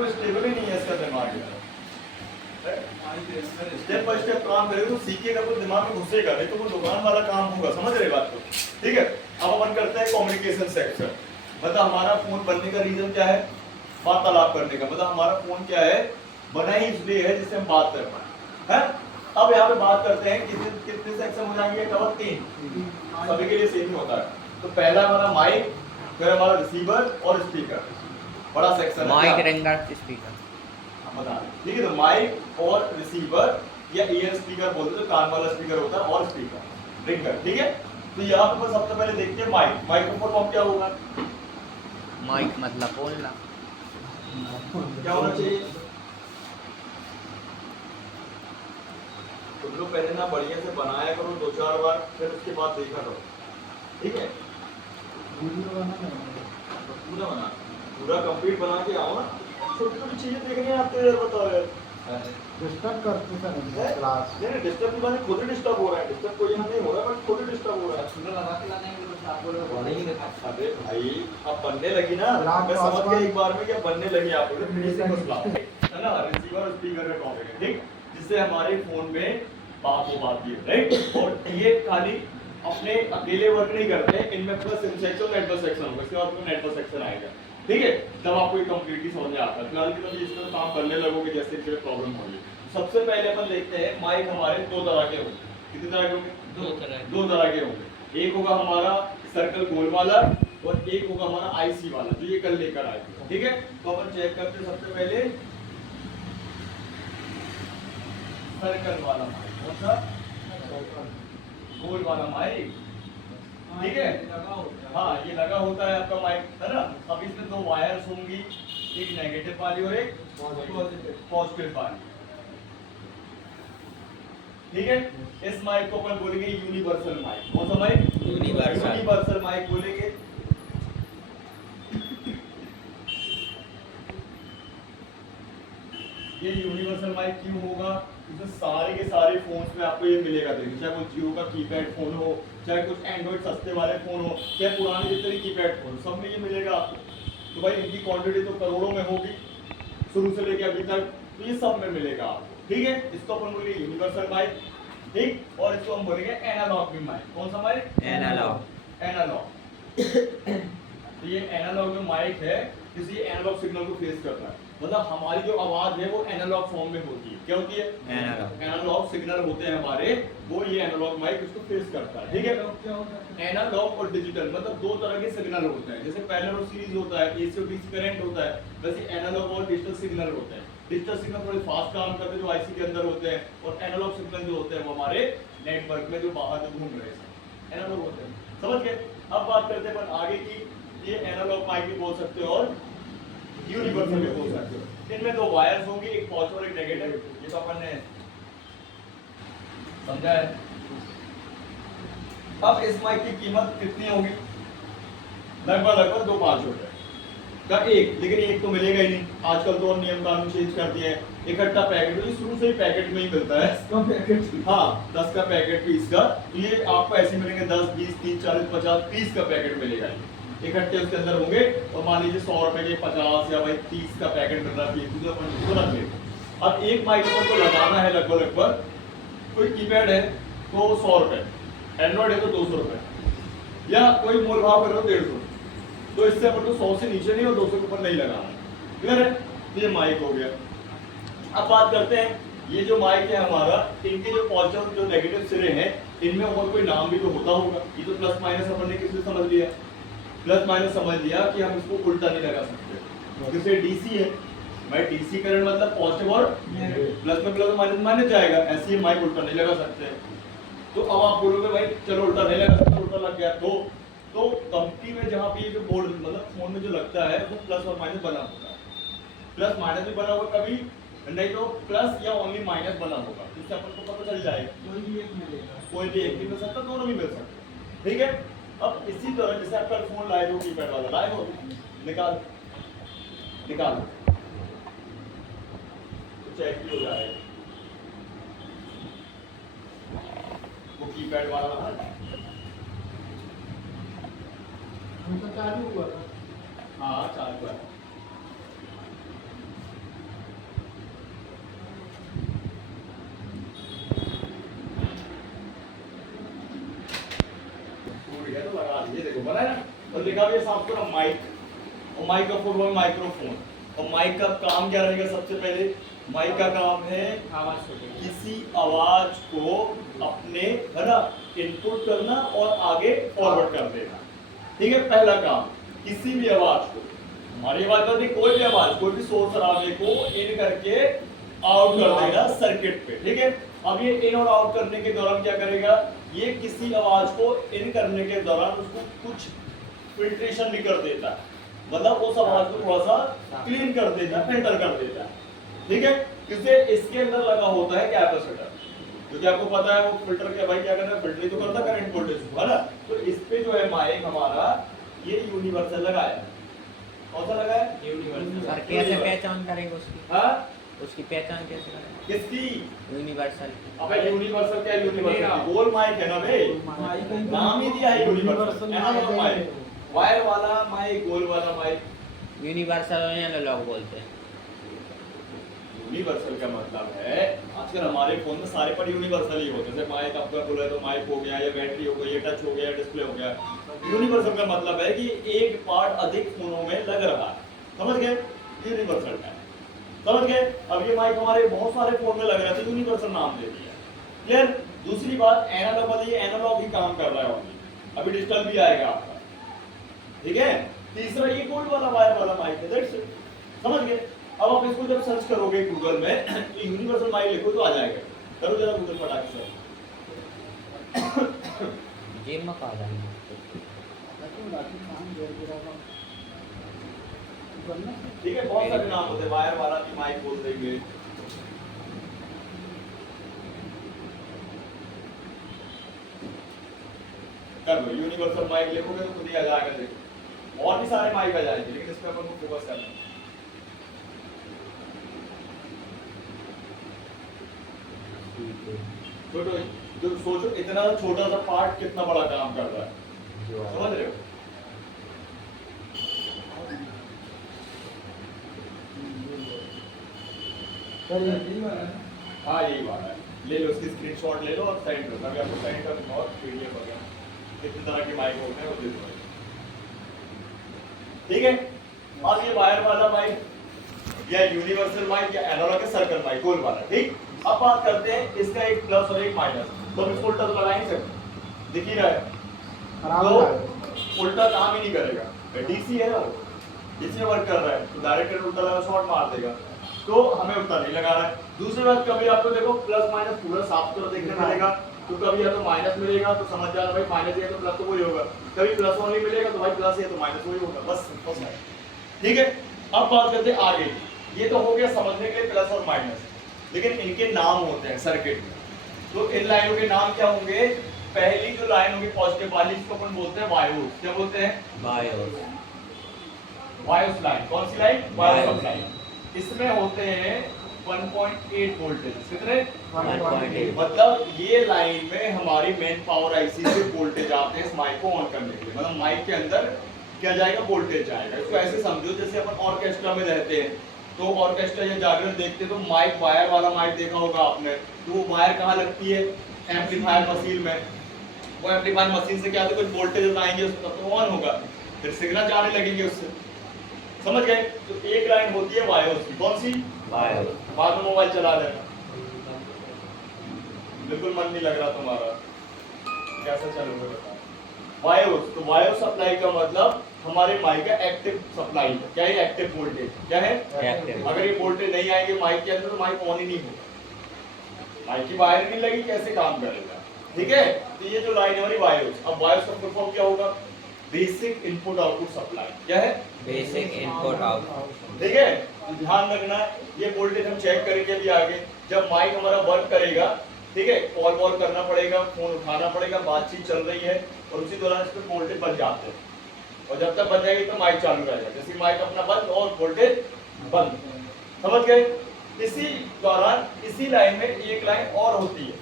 बिल्कुल स्टेबल ही नहीं है इसका दिमाग यार। स्टेप बाय स्टेप काम करेगा तो सीखेगा तो दिमाग में घुसेगा, नहीं तो वो दुकान वाला काम होगा। समझ रहे बात को? ठीक है, अब अपन करते हैं कम्युनिकेशन सेक्शन। मतलब हमारा फोन बनने का रीजन क्या है? वार्तालाप करने का। मतलब हमारा फोन क्या है, बना ही इसलिए है जिससे हम बात कर पाए, है? अब यहाँ पे बात करते हैं कितने कितने सेक्शन हो जाएंगे? केवल 3, सभी के लिए सेम ही होता है। तो पहला हमारा माइक, फिर हमारा रिसीवर और स्पीकर, बड़ा सेक्शन है। माइक, रिंगर, स्पीकर, बता दें, ठीक है। तो माइक और रिसीवर या ईयर स्पीकर बोलते हैं, तो कान वाला स्पीकर होता है, और स्पीकर रिंगर, ठीक है। तो यहाँ पे सबसे पहले देखते हैं माइक। माइक का फुल फॉर्म क्या होगा? माइक मतलब बोलना। क्या होना चाहिए? तुम लोग पहले ना बढ़िया से बनाया करो 2-4 बार, फिर उसके बाद देखा करो, ठीक है। पूरा बना, पूरा कंप्लीट बना के आओ ना। छोटी छोटी चीजें देखनी आते हैं, बताओ यार। डिस्टर्ब करते सर क्लास। नहीं डिस्टर्ब की बात, खुद ही डिस्टर्ब हो रहा है। डिस्टर्ब कोई यहाँ नहीं हो रहा, बट खुद ही डिस्टर्ब हो रहा है। अरे भाई अब बनने लगी ना, मैं समझ गया एक बार में क्या बनने लगी। आप लोग फिनिशिंग मसला है ना, रिसीवर और स्पीकर का टॉपिक है, ठीक, जिससे हमारे फोन में बात हो पाती है, राइट। और ये खाली अपने अकेले वर्क नहीं करते हैं, इनमें plus in section network section होगा, इसके बाद नेटवर्क सेक्शन आएगा, ठीक है। जब आपको ये कंप्लीटली समझ में आता है, फिलहाल के लिए इसमें काम करने लगोगे जैसे कि प्रॉब्लम होगी। सबसे पहले अपन देखते हैं माइक हमारे 2 तरह के होंगे। कितने तरह के होंगे? 2 तरह के होंगे। एक होगा हमारा सर्कल गोल वाला और एक होगा हमारा आईसी वाला, जो ये कल लेकर आए थे, ठीक है। तो अपन चेक करते हैं सबसे पहले सर्कल वाला माइक। कौन सा? गोल वाला माइक, ठीक है। हाँ ये लगा होता है आपका माइक, है ना। अब इसमें 2 वायर्स होंगी, एक नेगेटिव वाली और एक पॉजिटिव वाली, ठीक है। इस माइक को अपन बोलेंगे यूनिवर्सल माइक। कौन सा माइक? यूनिवर्सल माइक बोलेंगे। ये यूनिवर्सल माइक क्यों होगा? क्योंकि सारे के सारे फोन्स में आपको ये मिलेगा, देखिए, चाहे वो जियो का कीपैड फोन हो, चाहे कुछ एंड्रॉइड सस्ते वाले फोन हो, चाहे पुराने जितने कीपैड फोन, सब में ये मिलेगा आपको। तो भाई इनकी क्वांटिटी तो करोड़ों में होगी शुरू से लेके अभी तक, तो ये सब में मिलेगा आपको, ठीक है। इसको अपन बोलेंगे यूनिवर्सल माइक, ठीक। और इसको हम बोलेंगे एनालॉग भी माइक। कौन सा माइक? एनालॉग। तो ये एनालॉग जो माइक है, किसी एनालॉग सिग्नल को फेस करता है। मतलब हमारी जो आवाज है वो एनालॉग फॉर्म में होती है। क्या होती है? एनालॉग सिग्नल होते हैं हमारे, वो ये एनालॉग माइक उसको फेस करता है, ठीक है। एनालॉग और डिजिटल मतलब 2 तरह के सिग्नल होते हैं। जैसे पैरेलल और सीरीज होता है, एसी और डीसी करंट होता है, वैसे एनालॉग और डिजिटल सिग्नल होते हैं। डिजिटल सिग्नल थोड़े फास्ट काम करते हैं जो आईसी के अंदर होते हैं, और एनालॉग सिग्नल जो होते हैं वो हमारे नेटवर्क में जो बाहर जो घूम रहे हैं एनालॉग होते हैं। समझ गए? अब बात करते हैं अपन आगे की। ये एनालॉग माइक भी बोल सकते हो और यूनिवर्सल भी बोल सकते हो। इनमें 2 वायर्स होंगी, एक पॉजिटिव और एक नेगेटिव। ये तो अपन ने समझा है। अब इस माइक की कीमत कितनी होगी? लगभग 2-5 रुपए का एक, लेकिन एक तो मिलेगा ही नहीं। आजकल तो और नियम कानून चेंज कर दिए हैं। इकट्ठा पैकेट, तो शुरू से ही पैकेट में ही मिलता है। हाँ 10 का पैकेट 20 का, तो ये आपको ऐसे मिलेंगे 10, 20, 30, 40, 50, 30 का पैकेट मिलेगा इकट्ठे उसके अंदर होंगे। और मान लीजिए 100 रुपए के 50 या भाई 30 का पैकेट मिल रहा है, तो अपन इसको रख लेते। अब एक माइक्रोफोन को लगाना है लगभग कोई कीपैड है तो 100 रुपए, एंड्रॉइड है तो 200 रुपए, या कोई मोल भाव कर रहे हो 150। तो इससे अपन को 100 से नीचे नहीं और 200 के ऊपर नहीं लगाना, क्लियर है? ये माइक हो गया। अब बात करते हैं ये जो माइक है हमारा, इनके जो पॉजिटिव जो नेगेटिव सिरे हैं, इनमें और कोई नाम भी तो होता होगा। ये तो प्लस माइनस अपन ने किससे समझ लिया? प्लस माइनस समझ लिया कि हम इसको उल्टा नहीं लगा सकते। जैसे डीसी है, भाई डीसी करंट मतलब पॉजिटिव और प्लस में प्लस माइनस माइनस जाएगा, ऐसे ही माइक उल्टा नहीं लगा सकते। तो अब आप बोलोगे भाई चलो उल्टा नहीं लगा सकते, उल्टा लग गया तो कंपनी में जहाँ पे ये जो बोर्ड मतलब फोन में जो लगता है वो प्लस और माइनस बना होता है। प्लस माइनस भी बना होगा कभी, नहीं तो प्लस या ओनली माइनस बना होगा, जिससे अपन को पता चल जाएगा कोई भी एक मिलेगा, कोई भी एक भी मिल सकता, दोनों भी मिल सकते, ठीक है। अब इसी तरह जैसे आप कल फोन लाए हो कीपैड वाला, लाए हो, निकाल तो चेक भी हो जाएगा वो कीपैड वाला। चालू हुआ था। हाँ चालू है। लिखा भी है साफ सुथरा माइक, और माइक का फुल फॉर्म माइक्रोफोन। और माइक का काम क्या रहेगा? सबसे पहले माइक का काम है किसी आवाज को अपने, है ना, इनपुट करना और आगे फॉरवर्ड कर देना। ठीक है, पहला काम किसी भी आवाज को, हमारी आवाज में कोई भी आवाज, कोई भी शोर शराबे को इन करके आउट कर देगा सर्किट पे। ठीक है, अब ये इन और आउट करने के दौरान क्या करेगा? ये किसी आवाज को इन करने के दौरान उसको कुछ फिल्ट्रेशन भी कर देता है, मतलब उस आवाज को थोड़ा सा क्लीन कर देता है, फिल्टर कर देता है। ठीक है, किसे इसके अंदर लगा होता है कैपेसिटर, क्योंकि आपको पता है वो फिल्टर के भाई क्या करता है, फिल्टर तो करता है करंट वोल्टेज को, है ना। तो इस पे जो है माइक हमारा ये यूनिवर्सल लगा है। कौन सा लगा है? यूनिवर्सल। सर कैसे पहचान करेंगे उसकी? हाँ, उसकी पहचान कैसे करेंगे? किसकी? यूनिवर्सल। अबे यूनिवर्सल क्या? यूनिवर्सल गोल माइक है ना बे, नाम ही दिया है यूनिवर्सल, एनालॉग माइक, वायर वाला माइक, गोल वाला माइक। यूनिवर्सल और एनालॉग बोलते हैं। यूनिवर्सल का मतलब है आजकल हमारे फोन में सारे पर यूनिवर्सल ही होते हैं। जैसे माइक आपका खुला है तो माइक हो गया, या बैटरी हो गई, या टच हो गया, डिस्प्ले हो गया। यूनिवर्सल का मतलब है कि एक पार्ट अधिक फोनों में लग रहा है। समझ गए? यूनिवर्सल का समझ गए? अब ये माइक हमारे बहुत सारे फोन में लग रहा है तो यूनिवर्सल नाम दे दिया। क्लियर? दूसरी बात एनालॉग वाली, एनालॉग ही काम कर रहा है ओनली, अभी डिजिटल भी आएगा आपका। ठीक है, तीसरा ये गोल्ड वाला वायर वाला माइक है, दैट्स इट। समझ गए? अब आप इसको जब सर्च करोगे गूगल में तो यूनिवर्सल माइक लिखो तो आ जाएगा। करो जरा गूगल पर डाक सर। जेब में कहा जाएंगे। ठीक है, बहुत सारे नाम होते हैं, वायर वाला भी माइक बोल देंगे। कर लो यूनिवर्सल माइक लिखोगे तो खुद ही आ जाएगा। देखो और भी सारे माइक आ जाएंगे, लेकिन इस पे अपन को फोकस करना है। छोटो जो सोचो इतना छोटा सा पार्ट कितना बड़ा काम कर रहा है, समझ रहे हो? हाँ यही बात है, ले लो इसकी स्क्रीनशॉट ले लो और सेंड करो। अगर आपको सेंड कर और पीडीएफ वगैरह कितने तरह के माइक होते हैं वो दे दो। ठीक है, अब ये वायर वाला माइक या यूनिवर्सल माइक या एनालॉग या सर्कल माइक, गोल वाला। ठीक, अब बात करते हैं इसका एक प्लस और एक माइनस। तो इसको उल्टा तो लगा ही नहीं सकते, दिख ही रहा है, तो उल्टा काम ही नहीं करेगा। डीसी है ना, वो डीसी वर्क कर रहा है तो डायरेक्ट करंट उल्टा लगा शॉर्ट मार देगा, तो हमें उतना नहीं लगा रहा है। दूसरी बात, कभी आपको देखो प्लस माइनस पूरा साफ सुथरा देखने मिलेगा, तो कभी या तो माइनस मिलेगा तो समझ जाना भाई माइनस है तो प्लस तो वही होगा, कभी प्लस ओनली मिलेगा तो भाई प्लस है तो माइनस वही होगा, बस सिंपल है। ठीक है, अब बात करते हैं आगे। ये तो हो गया समझने के लिए प्लस और माइनस, लेकिन इनके नाम होते हैं सर्किट में। तो इन लाइनों के नाम क्या होंगे? पहली जो लाइन होगी पॉजिटिव वाली, इसको अपन बोलते हैं वायोस। क्या बोलते हैं? बायोस। Bios line. कौन सी लाइन? Bios line. इसमें होते हैं 1.8 वोल्टेज। कितने? 1.8। मतलब ये लाइन में हमारी मेन पावर आईसी से वोल्टेज आते हैं इस माइक को ऑन करने के लिए। मतलब माइक के अंदर क्या जाएगा? वोल्टेज जाएगा। इसको ऐसे समझो जैसे अपन ऑर्केस्ट्रा में रहते हैं, तो ऑर्केस्ट्रा या जागरण देखते तो माइक, वायर वाला माइक देखा होगा आपने, तो वो वायर कहाँ लगती है? एम्पलीफायर मशीन में। वो एम्पलीफायर मशीन से क्या होता है, कुछ वोल्टेज आएंगे उसमें तब तो ऑन होगा, फिर सिग्नल जाने लगेंगे उससे। समझ गए? तो एक लाइन होती है वायोस की। कौन सी? वायोस। बाद में मोबाइल चला लेना, बिल्कुल मन नहीं लग रहा तुम्हारा, कैसे चलोगे बताओ? वायोस। तो वायोस सप्लाई का मतलब हमारे माइक का एक्टिव सप्लाई है। क्या है? Active voltage. क्या है? एक्टिव। अगर ये वोल्टेज नहीं आएंगे माइक के अंदर तो माइक ऑन ही नहीं होगा, माइक की वायर नहीं लगी, कैसे काम करेगा? ठीक है, तो ये जो लाइन है हमारी वायोस। अब वायोस का फुल फॉर्म क्या होगा? Basic input output supply. क्या है? Basic input output. ठीक है, तो ध्यान रखना, ये वोल्टेज हम चेक करेंगे अभी आगे। जब माइक हमारा वर्क करेगा, ठीक है, कॉल वॉल करना पड़ेगा, फोन उठाना पड़ेगा, बातचीत चल रही है और उसी दौरान इस पर वोल्टेज बन जाते हैं, और जब तक बन जाएगी तो माइक चालू रहेगा। जैसे माइक अपना बंद और वोल्टेज बंद। समझ गए? इसी दौरान इसी लाइन में एक लाइन और होती है,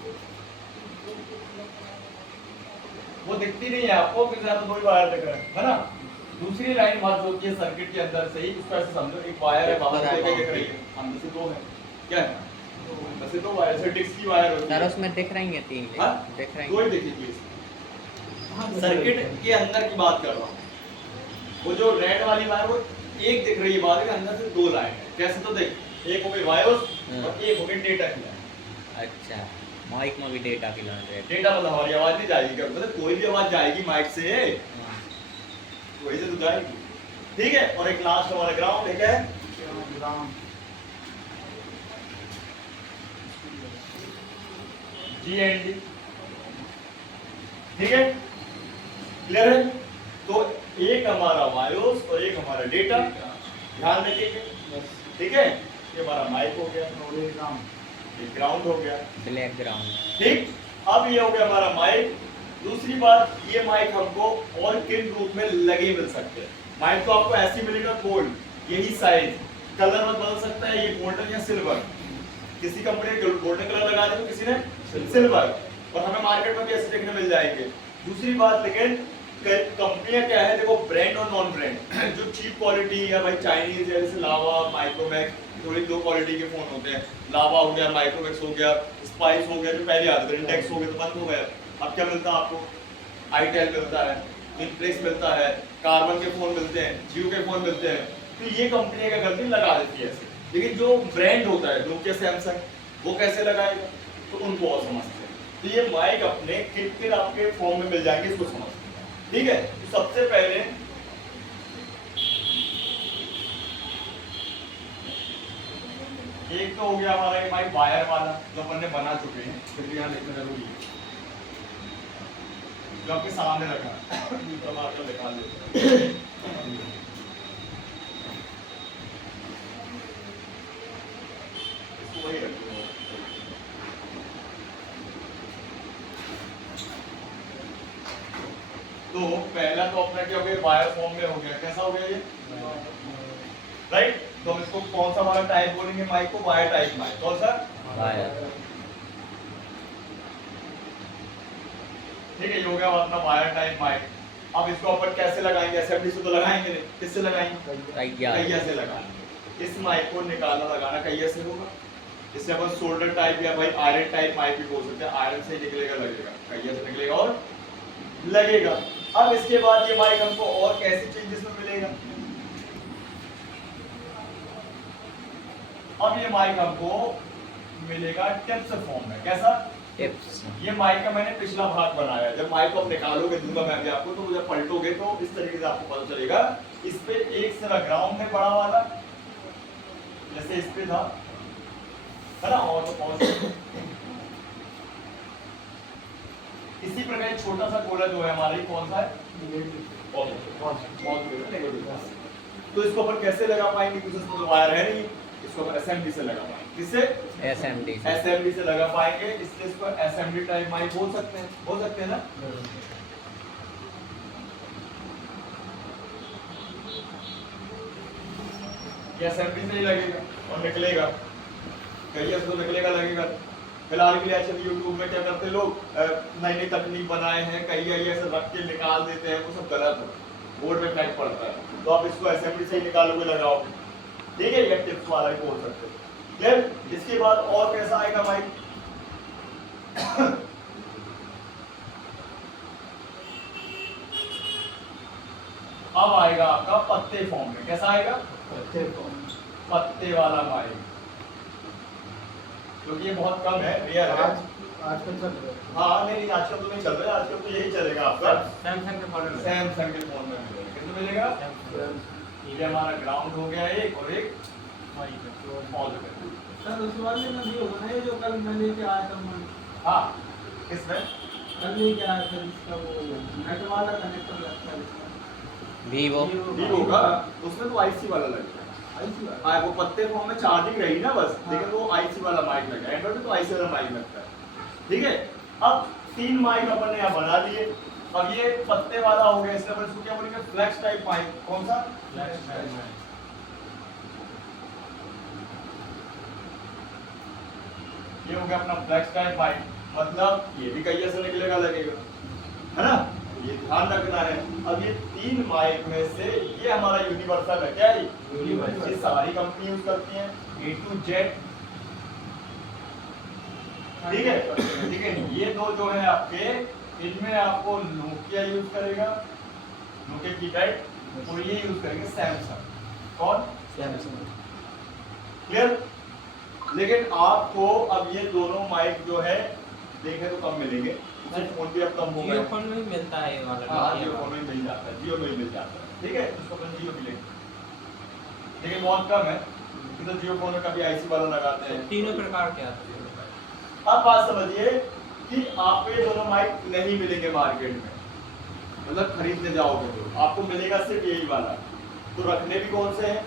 वो दिखती नहीं है आपको क्योंकि ज्यादा दो ही वायर दिख रहे हैं, है ना। दूसरी लाइन हमारी होती है सर्किट के अंदर से ही। इसको ऐसे समझो, एक वायर है बाहर से दिख रही है, अंदर से दो है। क्या है? वैसे दो वायर से डिस्क की वायर होती है। सर उसमें दिख रही है 3 हाँ? दिख रही दो है। ही दिखेगी। सर्किट के अंदर की बात कर रहा हूँ, वो जो रेड वाली वायर वो एक दिख रही है, बाद के अंदर से 2 लाइन है। कैसे तो देख, एक हो गई वायोस और एक हो गई डेटा की लाइन। अच्छा, माइक में भी डेटा की लाइन है। डेटा मतलब हमारी आवाज नहीं जाएगी, क्या मतलब कोई भी आवाज जाएगी माइक से, वही से तो जाएगी। ठीक है, और एक लास्ट हमारा ग्राउंड है, क्या है? Ground GND। ठीक है, क्लियर है? तो एक हमारा वायोस और एक हमारा डेटा, ध्यान रखिएगा। ठीक है, ये हमारा माइक हो गया और ये ग्राउंड, ये ग्राउंड हो गया। Black ground. ठीक, अब ये हो गया हमारा माइक। दूसरी बात, ये माइक हमको और किन रूप में लगे मिल सकते हैं। माइक तो आपको ऐसी मिलेगा गोल्ड, यही साइज, कलर में बदल सकता है, ये गोल्डन या सिल्वर। किसी कंपनी ने गोल्डन कलर लगा दिया तो किसी ने सिल्वर, और हमें मार्केट में भी ऐसे देखने मिल जाएंगे। दूसरी बात, लेकिन कंपनियां क्या है, देखो ब्रांड और नॉन ब्रांड। जो चीप क्वालिटी या भाई चाइनीज है, जैसे लावा, माइक्रोमैक्स, थोड़ी लो क्वालिटी के फोन होते हैं। लावा हो गया, माइक्रोमैक्स हो गया, स्पाइस हो गया, जो पहले आते थे, इंडेक्स हो गया तो बंद हो गया। अब क्या मिलता है आपको? आईटेल मिलता है, इनफ्लेक्स मिलता है, कार्बन के फोन मिलते हैं, जियो के फोन मिलते हैं। तो ये कंपनी क्या करती है, लगा देती है ऐसे। लेकिन जो ब्रांड होता है, नोकिया, सैमसंग, वो कैसे लगाएगा, तो उनको और समझते हैं। तो ये माइक अपने किन आपके फॉर्म में मिल जाएंगे, इसको समझते हैं। ठीक है, तो सबसे पहले एक तो हो गया हमारा ये माइक वायर वाला, जो अपन ने बना चुके हैं, फिर भी यहाँ लिखना जरूरी है, जो आपके सामने रखा तो हम आपको दिखा देते हैं। इसको वही रखो। तो पहला तो अपना क्या हो गया, वायर फॉर्म में हो गया। कैसा हो गया ये, राइट? तो हम इसको कौन सा वाला टाइप बोलेंगे माइक को? Wire type mike. कौन सा? वायर। ठीक है, ये हो गया अपना वायर टाइप माइक। अब इसको अपन कैसे लगाएंगे? एसएमडी से तो लगाएंगे नहीं, किससे लगाएंगे? कहिया से लगाएंगे। इस माइक को निकालना लगाना कहिया से होगा। इससे अपन शोल्डर टाइप या भाई आयरन टाइप माइक भी बोल सकते हैं। आयरन से निकलेगा, लगेगा, कहिया से निकलेगा और लगेगा। अब इसके बाद ये माइक हमको और कैसे चेंजेस में मिलेगा? अब ये माइक हमको मिलेगा टिप्स फॉर्म में। कैसा? टिप्स। ये माइक का मैंने पिछला भाग बनाया। जब माइक को आप निकालोगे, दूंगा मैं भी आपको, तो जब पलटोगे तो इस तरीके से आपको पता चलेगा। इस पे एक सिरा ग्राउंड है बड़ा वाला, जैसे इस पे था, है ना? और इसी प्रकार एक छोटा सा कोला जो है हमारा, ये कौन सा है? तो इसको अपन कैसे लगा पाएंगे? कुछ इसमें वायर है नहीं, इसको अपन एसएमडी से लगा पाएंगे। किससे? एसएमडी से लगा पाएंगे। इसलिए इसको एसएमडी टाइप माइक बोल सकते हैं, बोल सकते हैं ना? ये एसएमडी से ही लगेगा और निकलेगा, कहीं इसको निकलेगा, लगेगा। फिलहाल के लिए अच्छा यूट्यूब में क्या करते लोग, नई नई तकनीक बनाए हैं, कहीं ऐसे रख के निकाल देते हैं, वो सब गलत है, बोर्ड में इफेक्ट पड़ता है। तो आप इसको एसएमडी से ही निकालोगे, लगाओगे। ठीक है, ये टिप्स वाला ही बोल सकते हो। क्लियर? इसके बाद और कैसा आएगा माइक? अब आएगा आपका पत्ते फॉर्म में। कैसा आएगा? पत्ते वाला माइक, क्योंकि ये बहुत कम है, रेयर है। आजकल चल रहा है। हाँ, नहीं आजकल तो नहीं चल रहा है, आजकल तो यही चलेगा आपका। सैमसंग के फोन में, सैमसंग के फोन में मिलेगा। कितना मिलेगा? ये हमारा ग्राउंड हो गया एक, और एक ऑल हो गया। सर उस वाले में भी होगा ना, ये जो कल मैं लेके आया था मैं, हाँ, किसमें? कल लेके आया था इसका वो नेट वाला कनेक्टर लगता है इसमें, वीवो वीवो का, उसमें तो आईसी वाला लगेगा। आईसी वाला। हाँ, वो पत्ते फॉर्म में चार्जिंग रही ना बस, लेकिन वो आईसी वाला माइक लगा। एंड्रॉइड में तो आईसी वाला माइक लगता है। ठीक है, अब 3 माइक अपन ने यहाँ बना लिए। अब ये पत्ते वाला हो गया, इसलिए अपन इसको क्या बोलेंगे? Flex type mike. कौन सा? फ्लैश टाइप में। ये हो गया अपना फ्लैक्स टाइप माइक, मतलब ये भी कहीं से निकलेगा, लगेगा, है ना? ये ध्यान रखना है। अब ये 3 माइक में से ये हमारा यूनिवर्सल है। क्या है? यूनिवर्सल। ये सारी कंपनी यूज करती हैं, A to Z। ठीक है, ठीक है। ये दो जो है आपके, इनमें आपको नोकिया यूज करेगा, नोकिया कीपैड, और ये यूज करेंगे सैमसंग। कौन? सैमसंग। क्लियर? लेकिन आपको अब ये दोनों माइक जो है देखे तो कम मिलेंगे, सिर्फ फोन भी अब कम हो जियो गए। फोन में भी मिलता है ये वाला। हाँ, जियो फोन में मिल जाता है, जियो में मिल जाता है, ठीक है, उसको अपन जियो मिलेंगे, लेकिन बहुत कम है, तो जियो फोन में कभी आईसी वाला लगाते हैं। तीनों प्रकार के आते हैं। अब बात समझिए कि आपको ये दोनों माइक नहीं मिलेंगे मार्केट में, मतलब खरीदने जाओगे तो आपको मिलेगा सिर्फ यही वाला, तो रखने भी कौन से हैं?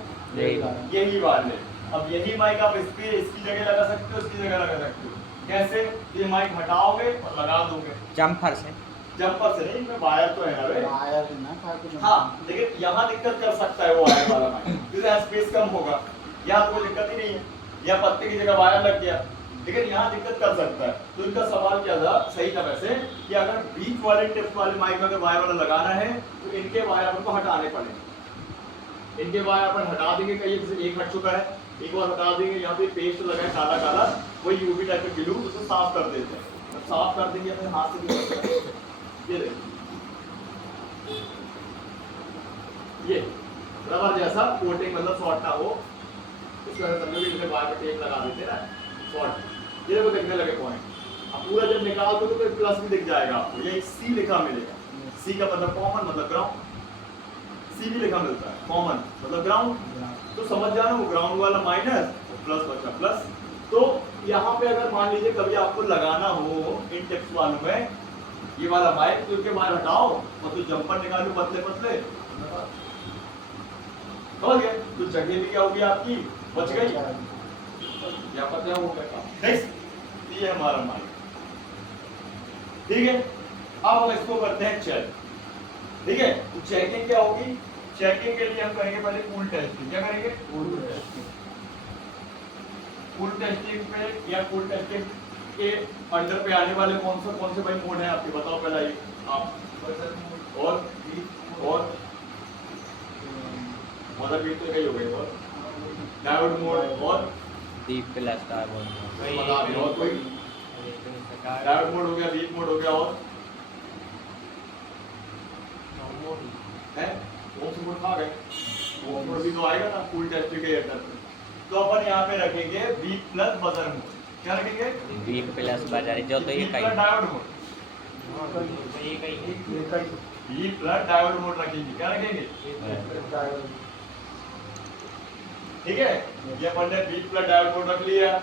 यही वाले। अब यही माइक आप इसकी जगह लगा सकते हो, इसकी जगह लगा सकते हो। कैसे? ये माइक हटाओगे और लगा दोगे जम्पर से। जम्पर से नहीं, इनमें वायर तो है ना रे। वायर है ना काफी। हाँ, लेकिन यहाँ दिक्कत कर सकता है वो वायर वाला माइक, क्योंकि यहाँ स्पेस कम होगा, यहाँ कोई दिक्कत ही नहीं है, या पत्ते की जगह वायर लग गया, लेकिन यहाँ दिक्कत कर सकता है। तो इनका सवाल क्या था सही था वैसे, कि अगर बीच वाले टिप्स वाले माइक में अगर वायर वाला लगाना है तो इनके वायर अपन को हटाने पड़ेंगे। इनके वायर अपन हटा देंगे, कहीं जैसे एक हट चुका है, एक और हटा देंगे, यहाँ पे पेस्ट लगा है काला काला, वही यूवी टाइप का ग्लू, उसको साफ कर देते हैं। तो साफ कर देंगे अपने हाथ से भी कर सकते हैं। ये देखिए, ये रबर जैसा कोटिंग, मतलब शॉर्ट ना हो, उसको ऐसा समझो कि जैसे वायर पे टेप लगा देते हैं ना, शॉर्ट। ये देखो दिखने लगे पॉइंट। अब पूरा जब निकाल दो तो कोई प्लस भी दिख जाएगा आपको, ये सी लिखा मिलेगा। सी का मतलब कॉमन, मतलब ग्राउंड। सी भी लिखा मिलता है, कॉमन मतलब ग्राउंड। तो समझ जाना, वो ग्राउंड वाला माइनस, प्लस बचा प्लस। तो यहाँ पे अगर मान लीजिए कभी आपको लगाना हो इन टिप्स वालों में ये वाला माइक, तो इनके वायर हटाओ और तो जंपर निकालो पतले पतले, समझ गए? तो जगह भी क्या होगी आपकी, बच गई, या पता हो गया। नेक्स्ट, ये हमारा माइक, ठीक है। अब हम इसको करते हैं चेक, ठीक है। तो चेकिंग क्या होगी? चेकिंग के लिए हम करेंगे पहले कूल टेस्टिंग। क्या करेंगे? कूल टेस्टिंग पे या कूल टेस्टिंग के अंडर पे आने वाले कौन से भाई मोड है आपके, बताओ पहला ये आप। और मदर बीट तो कहीं हो गई, और डायोड मोड और दीप प्लस का वो बता रहे हो, और कोई डायोड मोड हो गया, दीप मोड हो गया, और है वो सब उठा गए, वो मोड भी तो आएगा ना कूल टेस्टिंग के अंदर। तो अपन यहाँ पे रखेंगे V प्लस बजर मोड। क्या रखेंगे? V प्लस बजर, जो तो ये V plus diode mode, V plus diode mode रखेंगे। क्या रखेंगे? ठीक है, ये अपन ने V प्लस डायोड मोड रख लिया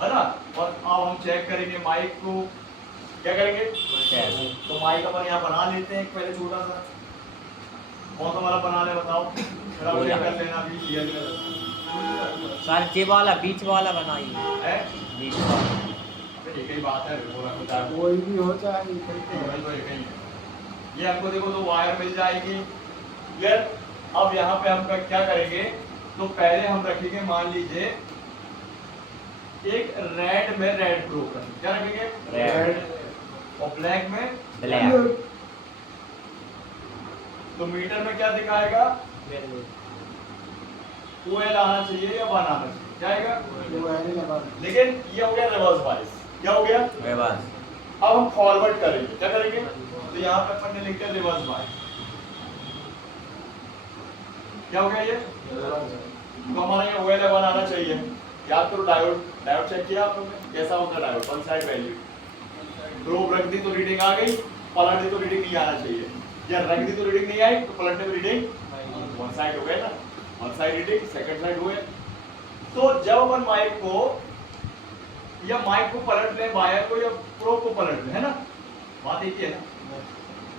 है ना। और अब हम चेक करेंगे माइक को, क्या करेंगे? तो माइक अपन यहाँ बना लेते हैं पहले छोटा सा, कौन सा वाला बना ले बताओ, थोड़ा कर लेना भी क्लियर कर। सर ये वाला बीच वाला बनाइए है बीच वाला। एक ही बात है, वो रखता है कोई भी हो चाहे भाई, तो एक ही है। ये आपको देखो तो वायर मिल जाएगी, क्लियर। अब यहाँ पे हम क्या करेंगे, तो पहले हम रखेंगे मान लीजिए एक रेड में रेड प्रो कर, क्या रखेंगे? रेड। और ब्लैक में ब्लैक। तो मीटर में क्या दिखाएगा? OL आना चाहिए या 1 आना चाहिए, क्या आएगा? लेकिन ये हो गया रिवर्स वाइज। क्या हो गया? रिवर्स। अब हम फॉरवर्ड करेंगे, क्या करेंगे? तो यहाँ पे अपन ने लिख दिया रिवर्स वाइज। क्या हो गया ये? तो हमारा ये OL 1 आना चाहिए। याद करो डायोड चेक किया आप लोगों ने, कैसा होता है diode? One side value, probe रख दी तो रीडिंग आ गई, पलट दी तो रीडिंग नहीं आना चाहिए, या रख दी तो रीडिंग नहीं आई तो पलटने में रीडिंग वन साइड हो गया ना, one side reading, second side हुए। तो जब अपन माइक को या माइक को पलट ले, वायर को या प्रोब को पलट ले, है ना, बात एक ही है ना।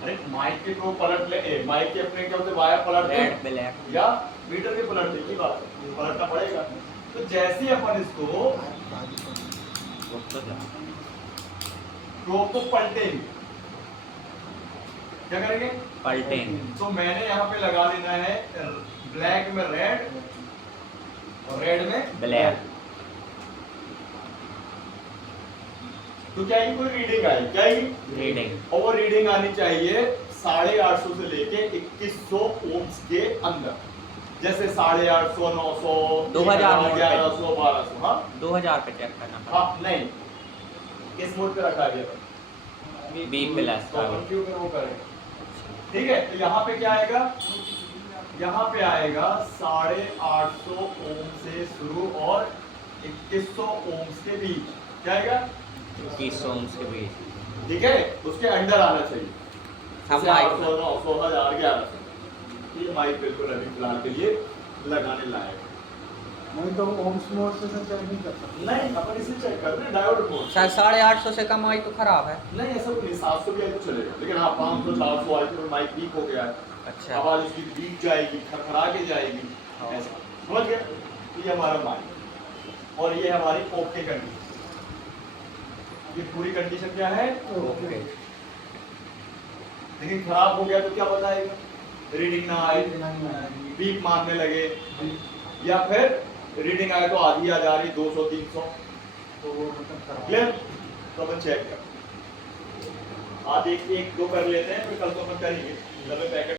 अरे माइक के प्रोब पलट ले, माइक के अपने क्या होते वायर पलट ले, रेड ब्लैक या मीटर के पलट ले, की बात है, पलटना पड़ेगा। तो जैसे अपन इसको प्रोब को पलटेंगे, क्या करेंगे? पलटेंगे। तो मैंने यहाँ पे लगा देना है ब्लैक में रेड और रेड में ब्लैक। तो क्या ये कोई रीडिंग आई? क्या ये रीडिंग? और वो रीडिंग आनी चाहिए 850 से लेके 2100 ओम्स के अंदर, जैसे 850, 900, 2000, 1100, 1200। हाँ 2000 पे चेक करना हाँ नहीं, किस मोड पे रखा गया? B प्लस तो अपन क्यों वो करें, ठीक है। तो यहाँ पे क्या आएगा? यहाँ पे आएगा 850 ओम से शुरू और 2100 ओम के बीच, क्या आएगा 2100 ohms के बीच। ठीक है, उसके अंडर आना चाहिए। हम जैसे माइक 800, 900, 1000, 1100। ये माइक बिल्कुल अभी फिलहाल के लिए लगाने लायक नहीं तो ओम्स मोड से चेक नहीं कर सकते। है। नहीं, अपन इसे चेक कर रहे हैं डायोड मोड। शायद 850 से कम आई तो खराब है। नहीं ऐसा कुछ नहीं, 700 भी आए तो चलेगा, लेकिन हाँ 500, 400 आए तो माइक वीक हो गया है, अच्छा आवाज इसकी वीक जाएगी, खरखरा के जाएगी, हाँ। ऐसा समझ गए। ये हमारा माइक और ये हमारी ओके कंडीशन। ये पूरी कंडीशन क्या है, ओके। लेकिन खराब हो गया तो क्या बताएगा, रीडिंग ना आए, वीक मारने लगे, या फिर रीडिंग आए तो आधी आ जा रही 200 300, तो वो मतलब खराब। क्लियर। तो अपन चेक कर आज एक दो कर लेते हैं, फिर कल तो अपन करेंगे। पैकेट